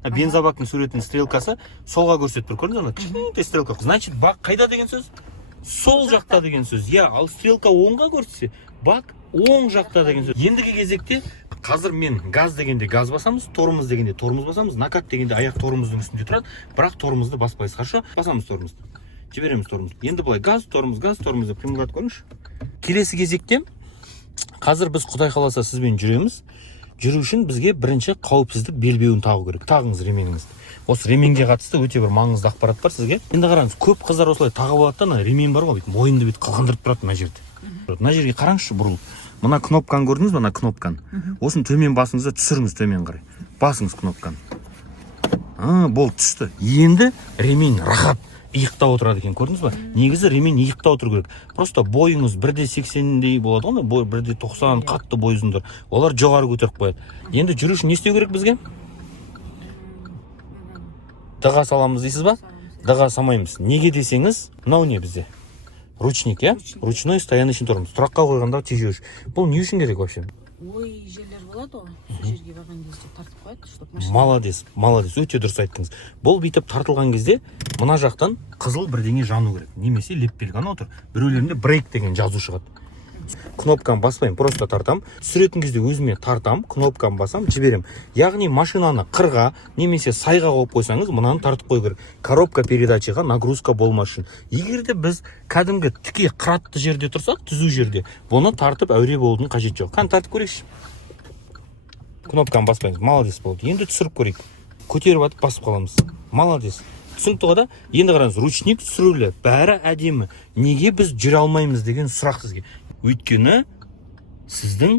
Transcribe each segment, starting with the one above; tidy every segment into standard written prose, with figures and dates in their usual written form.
Бензобактың суретінің стрелкасы солға көрсетіп тұр, көрдіңіз ана кішкентай стрелка. Значит, бак қайда деген сөз? Сол жақта деген сөз. Ал стрелка оңға көрсетсе, бак оң жақта деген сөз. Ендігі кезекте қазір мен газ дегенде газ басамыз, тормоз дегенде тормоз басамыз, накат дегенде аяқ тормоздың үстінде тұрады, бірақ тормозды баспайсыз. Хорошо? Басамыз тормозды. Жібереміз тормозды. Енді былай газ, тормозды қимылдатып көріңізші. Келесі кезекте қазір біз Құдай қаласа сізбен жүреміз. Жүру үшін бізге бірінші қауіпсіздік белбеуін тағу керек. Тағыңыз ременіңізді. Осы ременге қатысты өте бір маңызды ақпарат бар сізге. Енді қараңыз, көп қыздар осылай тағып алады да, ремень бар ғой, мойынды бүйтіп қылғындырып тұрады мына жерде. Мына жерге қараңызшы бұрыл. Мына кнопканы көрдіңіз бе, мына кнопканы? Осыны төмен басыңыз да түсіріңіз төмен қарай. Басыңыз кнопканы. Бол түсті. Енді ремень рахат иықтап отырады екен, көрдіңіз ба? Негізі ремень иықтап отыру керек. Просто бойыңыз 1.80-дей болады ғой, бой 1.90 қатты бой ұзындар. Олар жоғары көтеріп қояды. Енді жүру үшін не істеу керек бізге? Дыға саламыз дейсіз ба? Дыға салмаймыз. Неге десеңіз, мынау не бізде? Ручник, ручной стояночный тормоз. Тұраққа қойғанда тежеуіш. Бұл не үшін керек вообще? Ой, жерлер болады ғой. Сол жерге барған кезде тартып қояды, чтобы машина. Молодец, өте дұрыс айттыңыз. Бұл бүйтіп тартылған кезде мына жақтан қызыл бірдеңе жану керек. Немесе леппелік ана отыр. Біреулерінде брейк деген жазу шығады. Кнопканы баспаймын, просто тартам. Түсіретін кезде өзіме тартам, кнопканы басам, жіберем. Яғни машинаны қырға немесе сайға қойып қойсаңыз, мынаны тартып қою керек. Коробка передачаға нагрузка болмас үшін. Егер де біз кәдімгі тіке қыратты жерде тұрсақ, түзу жерде, бұны тартып әуре болудың қажет жоқ. Қан тартып көрейікші. Кнопканы баспаймыз. Молодец болды. Енді түсіріп көрейік. Көтеріп атып басып қаламыз. Молодец. Түсінікті ғой да? Енді қараңыз, ручник түсірулі, бәрі әдемі. Неге біз жүре алмаймыз деген сұрақ сізге. Өйткені сіздің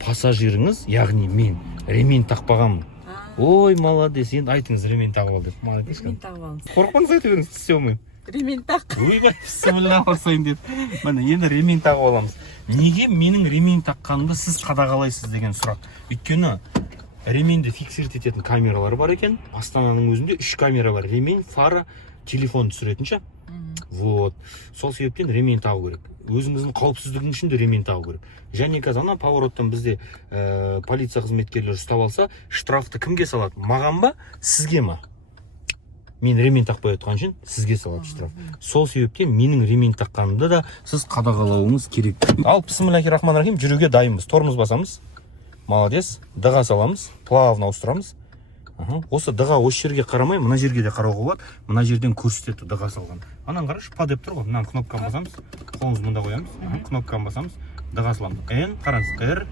пассажиріңіз, яғни мен ремень тақпағанмын. Ой, молодец. Енді айтыңыз, ремень тағып ал деп. Молодец. Ремень тағып алыңыз. Қорықпаңыз, айта беріңіз, түсе алмаймын. Ремень тақ. Ойбай, сымылына барсайын деп. Міне, енді ремень тағып аламыз. Неге менің ремень таққанымды сіз қадағалайсыз деген сұрақ. Өйткені ременьді фиксировать ететін камералар бар екен. Астананың өзінде 3 камера бар. Ремень, фара, телефон түсіретінші. Вот. Сол себептен ремень тағу керек. Өзіңіздің қауіпсіздігің үшін де ремень тағу керек. Және қазір ана повороттан бізде полиция қызметкерлері ұстап алса, штрафты кімге салады? Маған ба, сізге ма? Мен ремень тақпай отқан үшін сізге салады штраф. Сол себептен менің ремень таққанымды да сіз қадағалауыңыз керек. Ал бисмиллахи-рахмани-рахим, жүруге дайынбыз. Тормоз басамыз. Молодец. Дыға саламыз, плавно ауыстырамыз. Осы дыға осы жерге қарамай, мына жерге де қарауға болады. Мына жерден көрсетеді дыға салған. Анан қарашы, па деп тұр ғой. Мына кнопканы басамыз. Қолымыз мұнда қоямыз. Кнопканы басамыз. Дыға саламыз. Н, қараңыз, Р.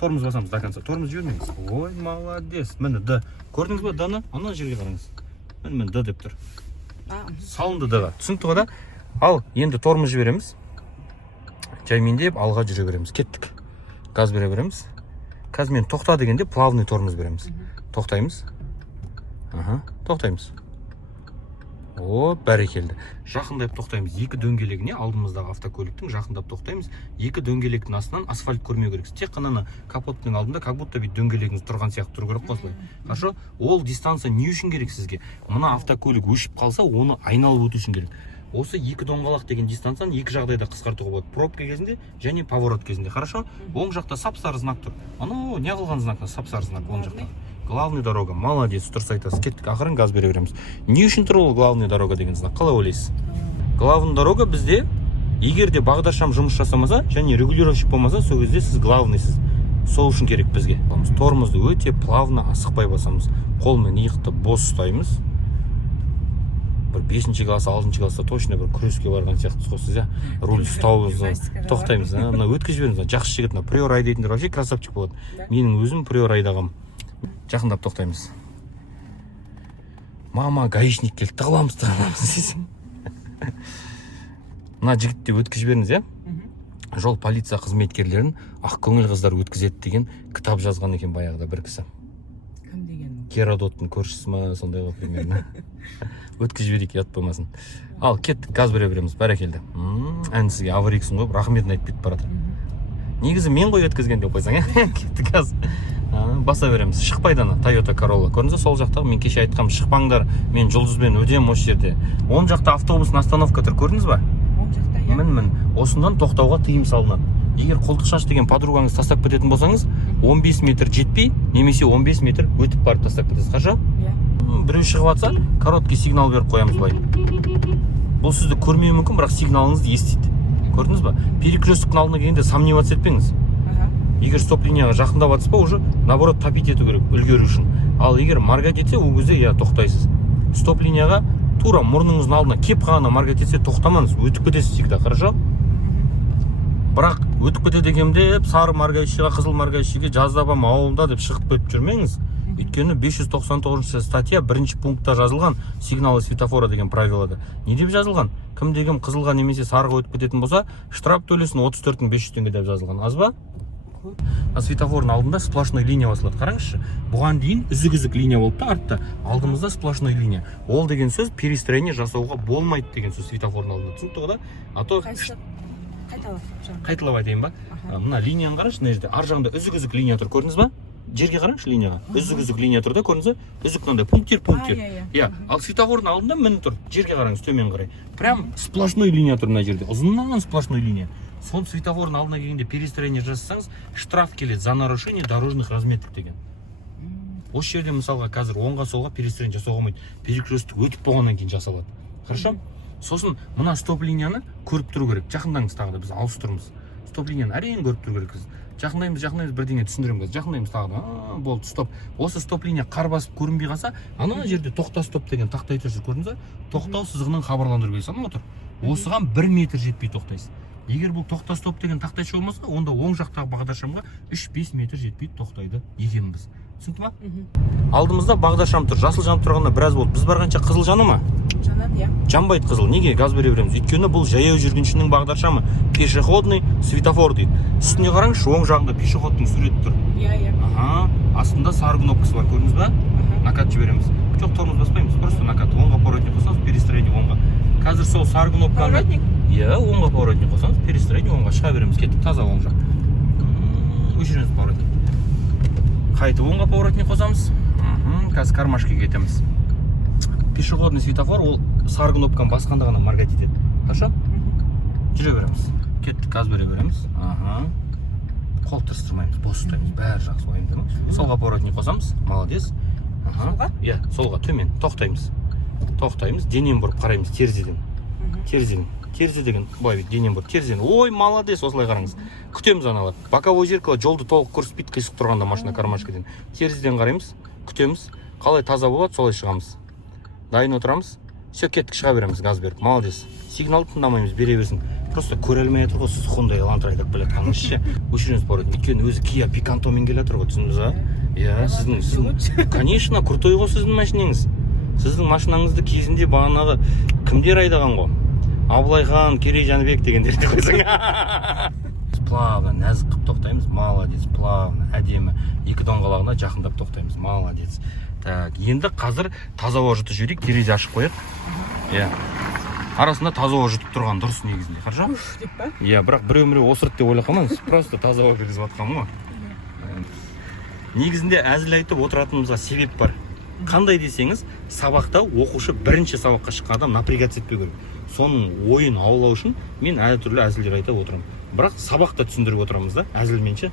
Тормоз басамыз до конца. Тормоз жібермеңіз. Ой, молодец. Міне Д. Көрдіңіз бе Д-ны? Ана жерге қараңыз. Міне Д деп тұр. Салынды дыға. Түсінікті ғой да? Ал, енді тормоз жібереміз. Жаймендеп алға жүре береміз. Кеттік. Газ бере береміз. Қазір мен тоқта дегенде плавный тормоз береміз. Тоқтаймыз. Тоқтаймыз. О, бәрекелді. Жақындап тоқтаймыз. Екі дөңгелегіне, алдымыздағы автокөліктің жақындап тоқтаймыз. Екі дөңгелектің астынан асфальт көрмеу керек. Тек қана капоттың алдында как будто бит дөңгелегіңіз тұрған сияқты тұру керек қой. Хорошо? Ол дистанция не үшін керек сізге? Мына автокөлік өшіп қалса, оны айналып өту үшін керек. Осы екі доңғалақ деген дистанцияны екі жағдайда қысқартуға болады. Пробка кезінде және поворот кезінде. Хорошо? Оң жақта сап-сары знак тұр. Анау не қылған знак? Сап-сары знак оң жақта. Главный дорога. Молодец, дұрыс айтасыз. Кеттік, ақырын газ бере береміз. Не үшін тұр ол главный дорога деген знак? Қалай ойлайсыз? Главный дорога бізде, егер де бағдаршам жұмыс жасамаса, және регулировщик болмаса, сол кезде сіз главныйсыз. Сол үшін керек бізге. Тормозды өте плавно асықпай басамыз. Қолмен иықты бос ұстаймыз. Бір 5-ші класс, 6-ші класста точно бір күреске барған сияқтысыз ғой сіз, руль ұстауыңызды тоқтаймыз. Мына өткізіп жіберіңіз. Жақсы жігіт, приор айдайтындар вообще красавчик болады. Менің өзім приор айдағам. Жақындап тоқтаймыз. Мама, гаишник келді, тығыламыз дейсің. Мына жігітті өткізіп жіберіңіз, иә? Жол полиция қызметкерлерін ақ көңіл қыздар өткізеді деген кітап жазған екен баяғыда бір кісі. Кім деген? Геродоттың көршісі ма, сондай ғой примерно. Өткізіп жіберейік, ұят болмасын. Ал, кеттік, газ бере береміз, бәрекелді. Ән сізге аварийксің ғой, рахметін айтып кетіп баратыр. Негізі мен ғой өткізген деп қойсаң, кеттік газ. Баса береміз. Шықпайды ана Toyota Corolla. Көрдіңіз, сол жақта мен кеше айтқам, шықпаңдар, мен жұлдызбен өдем осы жерде. Оң жақта автобустың остановка тұр, көрдіңіз ба? Оң жақта, иә. Мін. Осындан тоқтауға тыйым салынады. егер қолтықшаш деген подругаңыз тастап кететін болсаңыз 15 метр жетпей немесе 15 метр өтіп барып тастап кетесіз. Қарша? Біреу шығып жатса короткий сигнал беріп қоямыз былай. Бұл сізді көрмеуі мүмкін, бірақ сигналыңызды естиді. Көрдіңіз ба? Перекресттің алдына келгенде сомневаться етпеңіз. Егер стоп линияға жақындап жатсыз ба, уже наоборот топить ету керек үлгеру үшін. Ал егер моргать етсе, ол кезде тоқтайсыз. Стоп линияға тура мұрныңыздың алдына кеп қағана моргать етсе тоқтамаңыз, өтіп кетесіз всегда, хорошо? Бірақ өтіп кетеді екенмін сары моргающийға, қызыл моргающийге жаздабам ауылда деп шығып кетіп жүрмеңіз. Өйткені 599 статья бірінші пунктта жазылған сигналы светофора деген правилада. Не деп жазылған? Кім деген қызылға немесе сарыға өтіп кететін болса, штраф төлесін 34.500 теңге деп жазылған. Аз ба? Светофордың алдында сплошной линия басылады. Қараңызшы. Бұған дейін үзік-үзік линия болды да артта. Алдымызда сплошной линия. Ол деген сөз перестроение жасауға болмайды деген сөз светофордың алдында. Түсінікті ғой да? А то қайталап айтайын ба? Мына линияны қарашы, мына жерде ар жағында үзік-үзік линия тұр. Көрдіңіз ба? Жерге қараңызшы линияға. Үзік-үзік линия тұр да, көрдіңіз ба? Үзік мынандай пункттер. Иә, ал светофордың алдында міне тұр. Жерге қараңыз, төмен қарай. Прям сплошной линия тұр мына жерде. Ұзыннан сплошной линия. Сол светофордың алдына келгенде перестроение жасасаңыз, штраф келеді за нарушение дорожных разметок деген. Осы жерде мысалға қазір оңға солға перестроение жасауға болмайды. Перекрестік өтіп болғаннан кейін жасалады. Хорошо? Сосын мына стоп линияны көріп тұру керек. Жақындаңыз тағы да, біз алыс тұрмыз. Стоп линияны әрең көріп тұру керек. Жақындаймыз, бірдеңе түсіндіремін. Жақындаймыз тағы да. Болды, стоп. Осы стоп линия қар басып көрінбей қалса, ана жерде тоқта стоп деген тақтай тұр, көрдіңіз ба? Тоқтау сызығының хабарландыру белгісі отыр. Осыған 1 метр жетпей тоқтайсыз. Егер бұл тоқта стоп деген тақтайшы болмаса, онда оң жақтағы бағдаршамға 3-5 метр жетпей тоқтайды екенбіз. Түсінікті ма? Алдымызда бағдаршам тұр. Жасыл жанып тұрғанда біраз болды. Біз барғанша қызыл жаны ма? Жанады, иә. Жанбайды қызыл. Неге газ бере береміз? Өйткені бұл жаяу жүргіншінің бағдаршамы. Пешеходный светофор дейді. Үстіне қараңызшы, оң жағында пешеходтың суреті тұр. Иә. Астында сары кнопкасы бар, көрдіңіз ба? Накат жібереміз. Жоқ, тормоз баспаймыз, просто накат. Оңға поворотник қосамыз, перестроение оңға. Қазір сол сары кнопканы иә, оңға поворотник қосамыз, перестроение оңға шыға береміз. Кеттік, таза оң жақ. Өшіреміз поворотник. Қайтып оңға поворотник қосамыз. Қазір кармашқа кетеміз. Пешеходный светофор, ол сары кнопканы басқанда ғана моргать етеді. Хорошо? Жүре береміз. Кеттік, газ бере береміз. Қол тырыстырмаймыз, бос ұстаймыз. Бәрі жақсы ойымды. Солға поворотник қосамыз. Молодец. Иә, солға төмен тоқтаймыз, денен бұрып қараймыз терезеден. Терезе деген былай денен бұрып терезеден. Ой, молодец, осылай қараңыз. Күтеміз аналар. Боковой зеркало жолды толық көрсетпейді қисық тұрғанда машина кармашкадан. Терезеден қараймыз, күтеміз. Қалай таза болады, солай шығамыз. Дайын отырамыз. Все, кеттік, шыға береміз, газ беріп. Молодец. Сигналды тыңдамаймыз, бере берсін. Просто көре алмай жатыр ғой, сіз Hyundai Elantra айдап келе жатқаныңызша. Өшіріңіз поворотник. Өйткені өзі Kia Picantoмен келе жатыр ғой, түсіндіңіз ба? Иә, сіздің конечно, крутой ғой сіздің машинаңыз. Сіздің машинаңызды кезінде бағанағы кімдер айдаған ғой? Абылайхан, Керей Жәнібек дегендер де қойсаң. Плавно, нәзік қып тоқтаймыз. Молодец, плавно, әдемі. Екі доңғалағына жақындап тоқтаймыз. Молодец. Так, енді қазір таза ауа жұтып жіберейік, терезе ашып қояйық. Иә. Арасында таза ауа жұтып тұрған дұрыс негізінде, хорошо? Деп па? Иә, бірақ біреу осырт деп ойлап қалмаңыз. Просто таза ауа кіргізіп жатқаным ғой. Негізінде әзіл айтып отыратынымызға себеп бар. Қандай десеңіз, сабақта оқушы бірінші сабаққа шыққан адам напрягаться етпеу керек. Соның ойын аулау үшін мен әртүрлі әзілдер айтып отырамын. Бірақ сабақта түсіндіріп отырамыз да, әзілменше.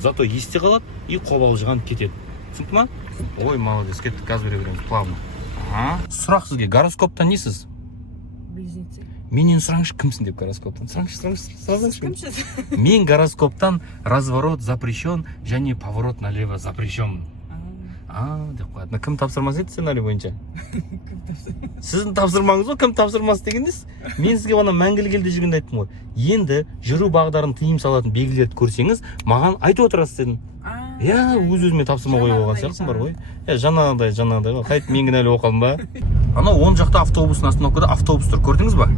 Зато есте қалады и қобалжыған кетеді. Түсінікті ма? Ой, молодец, кеттік, газ бере береміз, плавно. Сұрақ сізге, гороскоптан несіз? Близнецы. Менен сұраңызшы, кімсің деп гороскоптан? Сұраңызшы. Кімсіз? Мен гороскоптан разворот запрещен, және поворот налево запрещен. Деп қояды. Кім тапсырмас еді сценарий бойынша? Сіздің тапсырмаңыз ғой, кім тапсырмас дегеніз? Мен сізге ғана мәңгілік елде жүргенде айттым ғой. Енді жүру бағдарын тыйым салатын белгілерді көрсеңіз, маған айтып отырасыз дедім. Иә, өз-өзіме тапсырма қойып алған сияқтым бар ғой. Жаңағыдай ғой. Қайтып мен кінәлі оқалым ба? Анау оң жақта автобустың остановкада автобус тұр, көрдіңіз ба?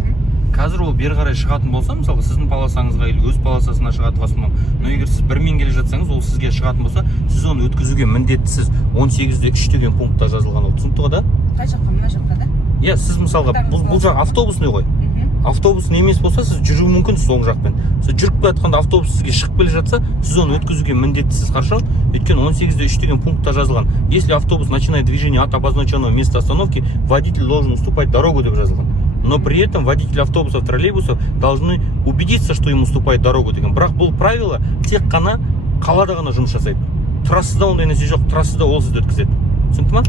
Қазір ол бері қарай шығатын болса, мысалы сіздің полосаңызға или өз полосасына шығатын болса, но егер сіз бірмен келе жатсаңыз, ол сізге шығатын болса, сіз оны өткізуге міндеттісіз. 18-3 деген пунктта жазылған ол, түсінікті ғой да? Қай жаққа, мына жаққа да? Иә, сіз мысалға бұл жақ автобусный ғой. Автобусный емес болса, сіз жүру мүмкінсіз оң жақпен. Сіз жүріп келе жатқанда автобус сізге шығып келе жатса, сіз оны өткізуге міндеттісіз, хорошо? Өйткені 18-3 деген пунктта жазылған. Если автобус начинает движение от обозначенного места остановки, водитель должен уступать дорогу деп жазылған. но при этом водители автобусов, троллейбусов должны убедиться, что им уступает дорогу деген. Бірақ бұл правило тек қана қалада ғана жұмыс жасайды. Трассада ондай нәрсе жоқ, трассада ол сізді өткізеді. Түсінікті ма?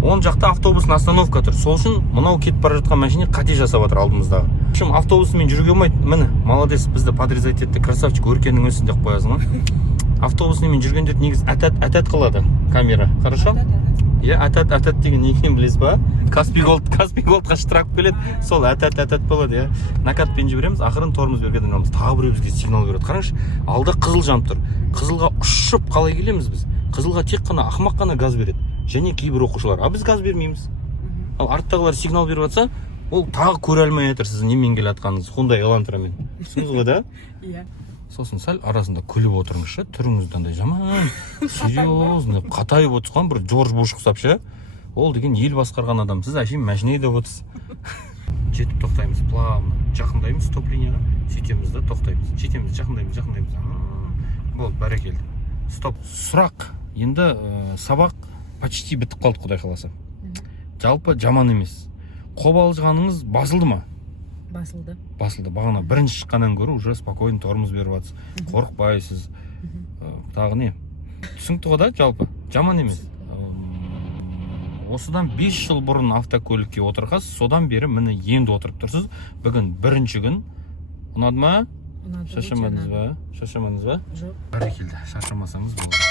Оң жақта автобустың остановка тұр. Сол үшін мынау кетіп бара жатқан машина қате жасап жатыр алдымыздағы. В общем, автобусымен жүруге болмайды. Міне, молодец, бізді подрезать етті, красавчик, өркеннің өсін деп қоясың ба? Автобусымен жүргендер негізі әтәт қылады камера. Хорошо? Иә, әтәт деген не екенін білесіз ба? Каспий голдқа штраф келеді. Сол әтәт болады, иә. Накатпен жібереміз, ақырын тормоз бергеннен аламыз. Тағы біреу бізге сигнал береді. Қараңызшы, алда қызыл жанып тұр. Қызылға ұшып қалай келеміз біз? Қызылға тек қана ақымақ қана газ береді. Және кейбір оқушылар. А біз газ бермейміз. Ал арттағылар сигнал беріп жатса, ол тағы көре алмай жатыр сіз немен келе жатқаныңызды, Hyundai Elantra'мен. Түсіндіңіз ғой да? Иә. Сосын сәл арасында күліп отырыңызшы, түріңізді андай жаман, серьезно, қатайып отырған бір Джордж Буш ұқсап ше. Ол деген ел басқарған адам. Сіз әшейін машина айдап отырсыз. Жетіп тоқтаймыз, плавно. Жақындаймыз стоп линияға. Сөйтеміз да тоқтаймыз. Жетеміз, жақындаймыз. Болды, бәрекелді. Стоп. Сұрақ. Енді сабақ почти бітіп қалды, құдай қаласа. Жалпы жаман емес. Қобалжығаныңыз басылды ма? Басылды. Бағана бірінші шыққаннан гөрі уже спокойно тормоз беріп жатсыз. Қорықпайсыз. Тағы не? Түсінікті ғой да, жалпы? Жаман емес. Осыдан 5 жыл бұрын автокөлікке отырғасыз, содан бері міне енді отырып тұрсыз. Бүгін бірінші күн. Ұнады ма? Ұнады. Шаршамадыңыз ба? Жоқ. Бәрекелді, шаршамасаңыз болды.